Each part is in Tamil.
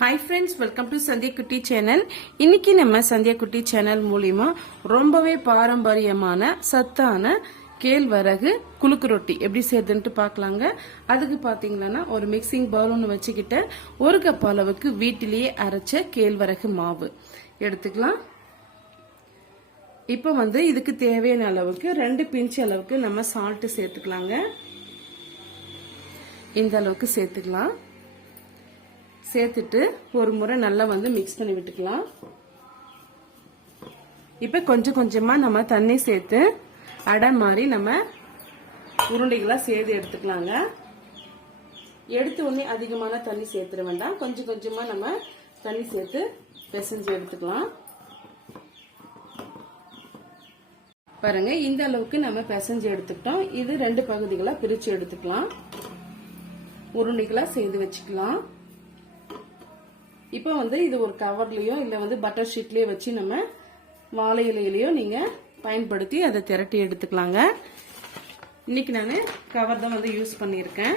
Hi friends welcome to Sandhya குட்டி சேனல் இன்னைக்கு நம்ம சந்தியா குட்டி சேனல் மூலிமா ரொம்பவே பாரம்பரியமான சத்தான கேழ்வரகு குலுக்கு ரொட்டி எப்படி செய்யுதுன்ட்டு பார்க்கலாங்க. அதுக்கு பார்த்தீங்கன்னா ஒரு மிக்சிங் பவுல் ஒன்று வச்சுக்கிட்ட ஒரு கப் அளவுக்கு வீட்டிலேயே அரைச்ச கேழ்வரகு மாவு. எடுத்துக்கலாம். இப்போ வந்து இதுக்கு தேவையான அளவுக்கு ரெண்டு பிஞ்ச் அளவுக்கு நம்ம சால்ட்டு சேர்த்துக்கலாங்க. இந்த அளவுக்கு சேர்த்துக்கலாம். சேர்த்துட்டு ஒரு முறை நல்லா வந்து மிக்ஸ் பண்ணி விட்டுக்கலாம். இப்போ கொஞ்சம் கொஞ்சமாக நம்ம தண்ணி சேர்த்து அடை மாதிரி நம்ம உருண்டைகளாக சேர்த்து எடுத்துக்கலாங்க. எடுத்த உடனே அதிகமான தண்ணி சேர்த்துட வேண்டாம். கொஞ்சம் கொஞ்சமாக நம்ம தண்ணி சேர்த்து பிசைஞ்சு எடுத்துக்கலாம். பாருங்க இந்த அளவுக்கு நம்ம பிசைஞ்சு எடுத்துக்கிட்டோம். இது ரெண்டு பகுதிகளாக பிரித்து எடுத்துக்கலாம். உருண்டைகளாக செய்து வச்சுக்கலாம். இப்போ வந்து இது ஒரு கவர்லேயோ இல்லை வந்து பட்டர் ஷீட்லேயோ வச்சு நம்ம வாழை இலையிலையோ நீங்கள் பயன்படுத்தி அதை திரட்டி எடுத்துக்கலாங்க. இன்னைக்கு நான் கவர் தான் வந்து யூஸ் பண்ணியிருக்கேன்.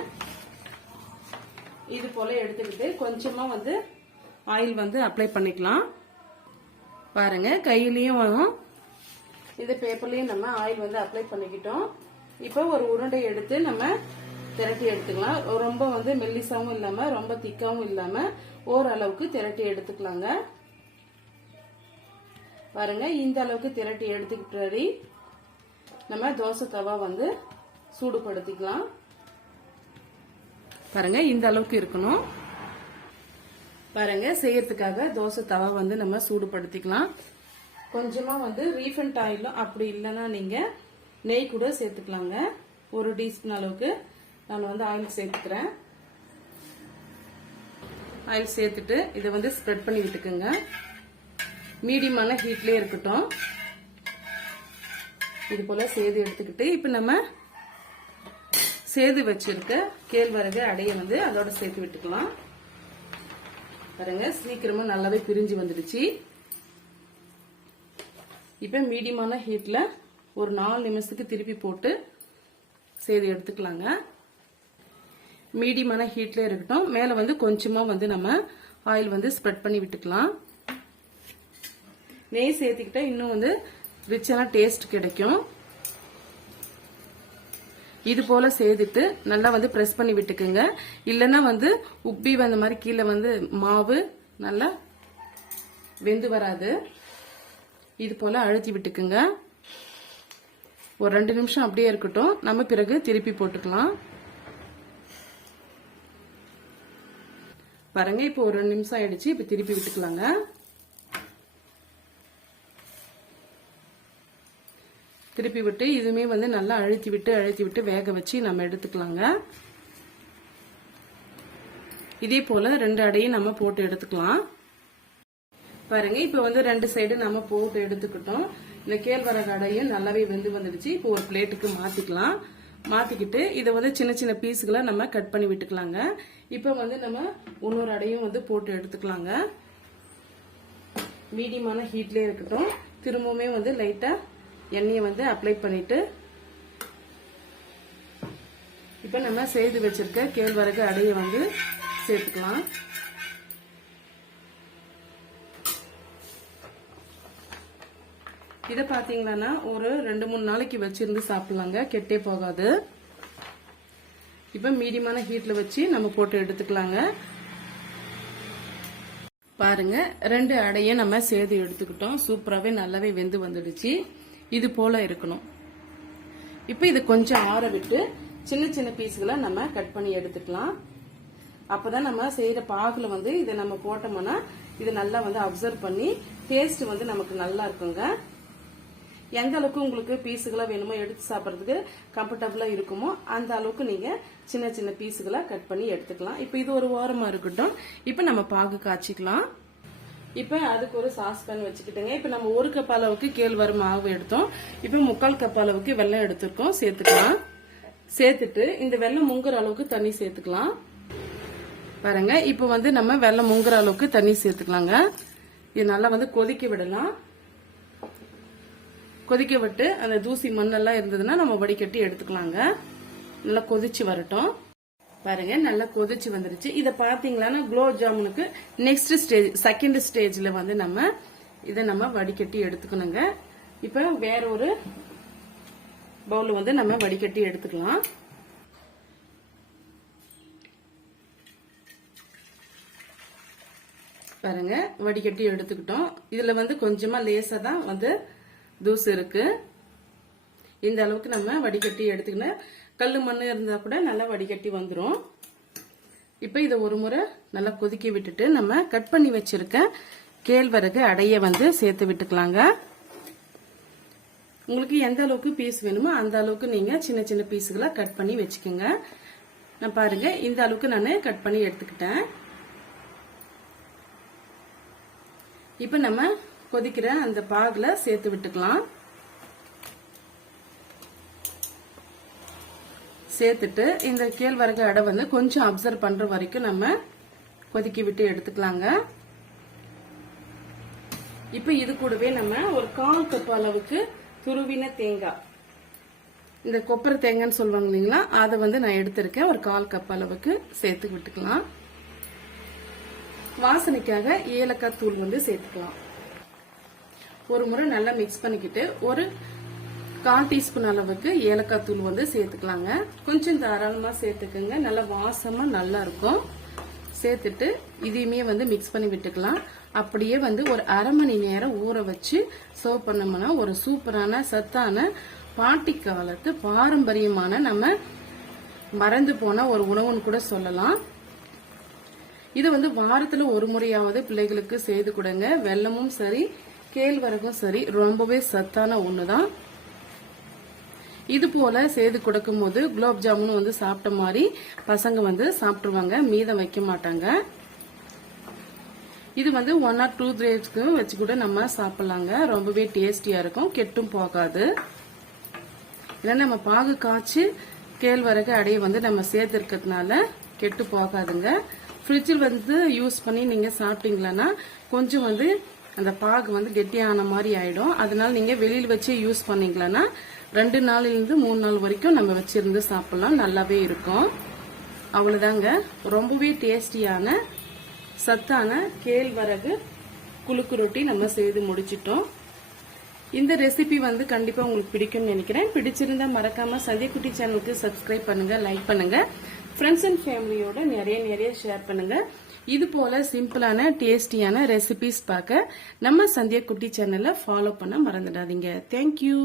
இது போல எடுத்துக்கிட்டு கொஞ்சமாக வந்து ஆயில் வந்து அப்ளை பண்ணிக்கலாம். பாருங்க கையிலையும் வரும். இந்த பேப்பர்லையும் நம்ம ஆயில் வந்து அப்ளை பண்ணிக்கிட்டோம். இப்போ ஒரு உருண்டை எடுத்து நம்ம திரட்டி எடுத்துக்கலாம். ரொம்ப வந்து மெல்லிசாவும் இல்லாம ரொம்ப திக்காவும் இல்லாம ஓரளவுக்கு திரட்டி எடுத்துக்கலாங்க. பாருங்க இந்த அளவுக்கு திரட்டி எடுத்துக்கிட்டு நம்ம தோசை தவா வந்து சூடுபடுத்திக்கலாம். பாருங்க இந்த அளவுக்கு இருக்கணும். பாருங்க செய்யறதுக்காக தோசை தவா வந்து நம்ம சூடுபடுத்திக்கலாம். கொஞ்சமா வந்து ரீஃபண்ட் ஆயிலும் அப்படி இல்லைன்னா நீங்க நெய் கூட சேர்த்துக்கலாங்க. ஒரு டீஸ்பூன் அளவுக்கு. நான் வந்து ஆயில் சேர்த்துக்கிறேன். ஆயில் சேர்த்துட்டு இதை வந்து ஸ்ப்ரெட் பண்ணி விட்டுக்குங்க. மீடியமான ஹீட்லேயே இருக்கட்டும். இது போல சேது எடுத்துக்கிட்டு இப்போ நம்ம சேது வச்சிருக்க கேழ்வரகு அடைய வந்து அதோட சேர்த்து விட்டுக்கலாம். பாருங்க சீக்கிரமாக நல்லாவே பிரிஞ்சு வந்துடுச்சு. இப்போ மீடியமான ஹீட்ல ஒரு நாலு நிமிஷத்துக்கு திருப்பி போட்டு சேது எடுத்துக்கலாங்க. மீடியமான ஹீட்ல இருக்கட்டும். மேலே வந்து கொஞ்சமா வந்து நம்ம ஆயில் வந்து ஸ்ப்ரெட் பண்ணி விட்டுக்கலாம். நெய் சேர்த்துக்கிட்டா இன்னும் வந்து ரிச்சான டேஸ்ட் கிடைக்கும். இது போல சேர்த்துட்டு நல்லா வந்து ப்ரெஸ் பண்ணி விட்டுக்குங்க. இல்லைன்னா வந்து உப்பி வந்த மாதிரி கீழே வந்து மாவு நல்லா வெந்து வராது. இது போல அழுத்தி விட்டுக்குங்க. ஒரு ரெண்டு நிமிஷம் அப்படியே இருக்கட்டும். நம்ம பிறகு திருப்பி போட்டுக்கலாம். பாருங்க இப்போ ஒரு ரெண்டு நிமிஷம் ஆயிடுச்சு இப்போ திருப்பி விட்டுக்கலாங்க. திருப்பி விட்டு இதுவுமே வந்து நல்லா அழுத்தி விட்டு அழுத்தி விட்டு வேக வச்சு நம்ம எடுத்துக்கலாங்க. இதே போல ரெண்டு அடையும் நம்ம போட்டு எடுத்துக்கலாம். பாருங்க இப்போ வந்து ரெண்டு சைடு நம்ம போட்டு எடுத்துக்கிட்டோம். இந்த கேழ்வரகு அடையும் நல்லாவே வெந்து வந்துடுச்சு. இப்போ ஒரு பிளேட்டுக்கு மாத்திக்கலாம். மாற்றிக்கிட்டு இதை வந்து சின்ன சின்ன பீஸுகளை நம்ம கட் பண்ணி விட்டுக்கலாங்க. இப்போ வந்து நம்ம இன்னொரு அடையும் வந்து போட்டு எடுத்துக்கலாங்க. மீடியமான ஹீட்லேயே இருக்கட்டும். திரும்பவுமே வந்து லைட்டாக எண்ணெயை வந்து அப்ளை பண்ணிட்டு இப்போ நம்ம செய்து வச்சிருக்க கேழ்வரகு அடையை வந்து சேர்த்துக்கலாம். இதை பார்த்தீங்கன்னா ஒரு ரெண்டு மூணு நாளைக்கு வச்சிருந்து சாப்பிடலாங்க. கெட்டே போகாது. இப்போ மீடியமான ஹீட்டில் வச்சு நம்ம போட்டு எடுத்துக்கலாங்க. பாருங்க ரெண்டு அடையை நம்ம சேர்த்து எடுத்துக்கிட்டோம். சூப்பராகவே நல்லாவே வெந்து வந்துடுச்சு. இது போல இருக்கணும். இப்போ இதை கொஞ்சம் ஆற விட்டு சின்ன சின்ன பீஸுகளை நம்ம கட் பண்ணி எடுத்துக்கலாம். அப்போதான் நம்ம செய்யற பாகுல வந்து இதை நம்ம போட்டோம்னா இது நல்லா வந்து அப்சர்வ் பண்ணி டேஸ்ட் வந்து நமக்கு நல்லா இருக்குங்க. எந்த அளவுக்கு உங்களுக்கு பீஸுகளை வேணுமோ எடுத்து சாப்பிட்றதுக்கு கம்ஃபர்டபுளாக இருக்குமோ அந்த அளவுக்கு நீங்கள் சின்ன சின்ன பீஸுகளை கட் பண்ணி எடுத்துக்கலாம். இப்போ இது ஒரு ஓரமாக இருக்கட்டும். இப்போ நம்ம பாகு காய்ச்சிக்கலாம். இப்போ அதுக்கு ஒரு சாஸ் பேன் வச்சுக்கிட்டேங்க. இப்போ நம்ம ஒரு கப் அளவுக்கு கேழ்வரு மாவு எடுத்தோம். இப்போ முக்கால் கப் அளவுக்கு வெள்ளம் எடுத்திருக்கோம். சேர்த்துக்கலாம். சேர்த்துட்டு இந்த வெள்ளம் முங்குற அளவுக்கு தண்ணி சேர்த்துக்கலாம். பாருங்க இப்போ வந்து நம்ம வெள்ளம் முங்குற அளவுக்கு தண்ணி சேர்த்துக்கலாங்க. இது நல்லா வந்து கொதிக்க விடலாம். கொதிக்க விட்டு அந்த தூசி மண்ணெல்லாம் இருந்ததுன்னா நம்ம வடிகட்டி எடுத்துக்கலாங்க. நல்லா கொதிச்சு வரட்டும். பாருங்க நல்லா கொதிச்சு வந்துருச்சு. இதை பாத்தீங்களான்னா குலோப் ஜாமுனுக்கு நெக்ஸ்ட் ஸ்டேஜ் செகண்ட் ஸ்டேஜ்ல வந்து நம்ம இதை நம்ம வடிகட்டி எடுத்துக்கணுங்க. இப்ப வேற ஒரு பவுல் வந்து நம்ம வடிகட்டி எடுத்துக்கலாம். பாருங்க வடிகட்டி எடுத்துக்கிட்டோம். இதுல வந்து கொஞ்சமா லேசா தான் வந்து தூசு இருக்கு. இந்த அளவுக்கு நம்ம வடிகட்டி எடுத்துக்கணும். கல் மண் இருந்தா கூட நல்லா வடிகட்டி வந்துடும் இப்போ இதை ஒரு முறை நல்லா கொதிக்க விட்டுட்டு நம்ம கட் பண்ணி வச்சிருக்க கேழ்வரகு அடைய வந்து சேர்த்து விட்டுக்கலாங்க. உங்களுக்கு எந்த அளவுக்கு பீஸ் வேணுமோ அந்த அளவுக்கு நீங்க சின்ன சின்ன பீஸுகளா கட் பண்ணி வச்சுக்கோங்க. நான் பாருங்க இந்த அளவுக்கு நான் கட் பண்ணி எடுத்துக்கிட்டேன். இப்போ நம்ம கொதிக்கிற அந்த பாகுல சேர்த்து விட்டுக்கலாம். சேர்த்துட்டு இந்த கேழ்வரகு அடை வந்து கொஞ்சம் அப்சர்வ் பண்ற வரைக்கும் நம்ம கொதிக்க விட்டு எடுத்துக்கலாங்க. இப்போ இது கூடவே நம்ம ஒரு கால் கப் அளவுக்கு துருவின தேங்காய் இந்த கொப்பரை தேங்காய்னு சொல்லுவாங்க இல்லைங்களா? அதை வந்து நான் எடுத்திருக்கேன். ஒரு கால் கப் அளவுக்கு சேர்த்து விட்டுக்கலாம். வாசனைக்காக ஏலக்காய் தூள் வந்து சேர்த்துக்கலாம். ஒரு முறை நல்லா மிக்ஸ் பண்ணிக்கிட்டு ஒரு கால் டீஸ்பூன் அளவுக்கு ஏலக்காய் தூள் வந்து சேர்த்துக்கலாங்க. கொஞ்சம் தாராளமா சேர்த்துக்கோங்க. நல்லா வாசமா நல்லா இருக்கும். சேர்த்துட்டு இதையுமே வந்து மிக்ஸ் பண்ணி விட்டுக்கலாம். அப்படியே வந்து ஒரு அரை மணி நேரம் ஊற வச்சு சர்வ் பண்ணோம்னா ஒரு சூப்பரான சத்தான பாட்டி காலத்து பாரம்பரியமான நம்ம மறந்து போன ஒரு உணவுன்னு கூட சொல்லலாம். இது வந்து வாரத்தில் ஒரு முறையாவது பிள்ளைகளுக்கு செய்து கொடுங்க. வெல்லமும் சரி கேழ்வரகும் சரி ரொம்பவே சத்தான ஒண்ணுதான். இது போல செய்து கொடுக்கும் போது குலோப் ஜாமுன் வந்து சாப்பிட்ட மாதிரி பசங்க வந்து சாப்பிட்டுருவாங்க. மீதம் வைக்க மாட்டாங்க. இது வந்து ஒன் ஆர் டூ டேஸ்க்கு வச்சு கூட நம்ம சாப்பிடலாங்க. ரொம்பவே டேஸ்டியா இருக்கும். கெட்டும் போகாது. ஏன்னா நம்ம பாகு காய்ச்சி கேழ்வரகு அடையை வந்து நம்ம சேர்த்துருக்கிறதுனால கெட்டு போகாதுங்க. ஃப்ரிட்ஜில் வந்து யூஸ் பண்ணி நீங்க சாப்பிட்டீங்களன்னா கொஞ்சம் வந்து அந்த பாகு வந்து கெட்டியான மாதிரி ஆயிடும். அதனால நீங்க வெளியில் வச்சு யூஸ் பண்ணீங்களன்னா ரெண்டு நாள்லேருந்து மூணு நாள் வரைக்கும் நம்ம வச்சிருந்து சாப்பிடலாம். நல்லாவே இருக்கும். அவ்வளவுதாங்க. ரொம்பவே டேஸ்டியான சத்தான கேழ்வரகு குலுக்கு ரொட்டி நம்ம செய்து முடிச்சிட்டோம். இந்த ரெசிபி வந்து கண்டிப்பா உங்களுக்கு பிடிக்கும்னு நினைக்கிறேன். பிடிச்சிருந்தா மறக்காம சந்தியக்குட்டி சேனலுக்கு சப்ஸ்கிரைப் பண்ணுங்க லைக் பண்ணுங்க. ஃப்ரெண்ட்ஸ் அண்ட் ஃபேமிலியோட நிறைய நிறைய ஷேர் பண்ணுங்க. இது போல சிம்பிளான டேஸ்டியான ரெசிபிஸ் பார்க்க நம்ம சந்தியா குட்டி சேனலை ஃபாலோ பண்ண மறந்துடாதீங்க. தேங்க்யூ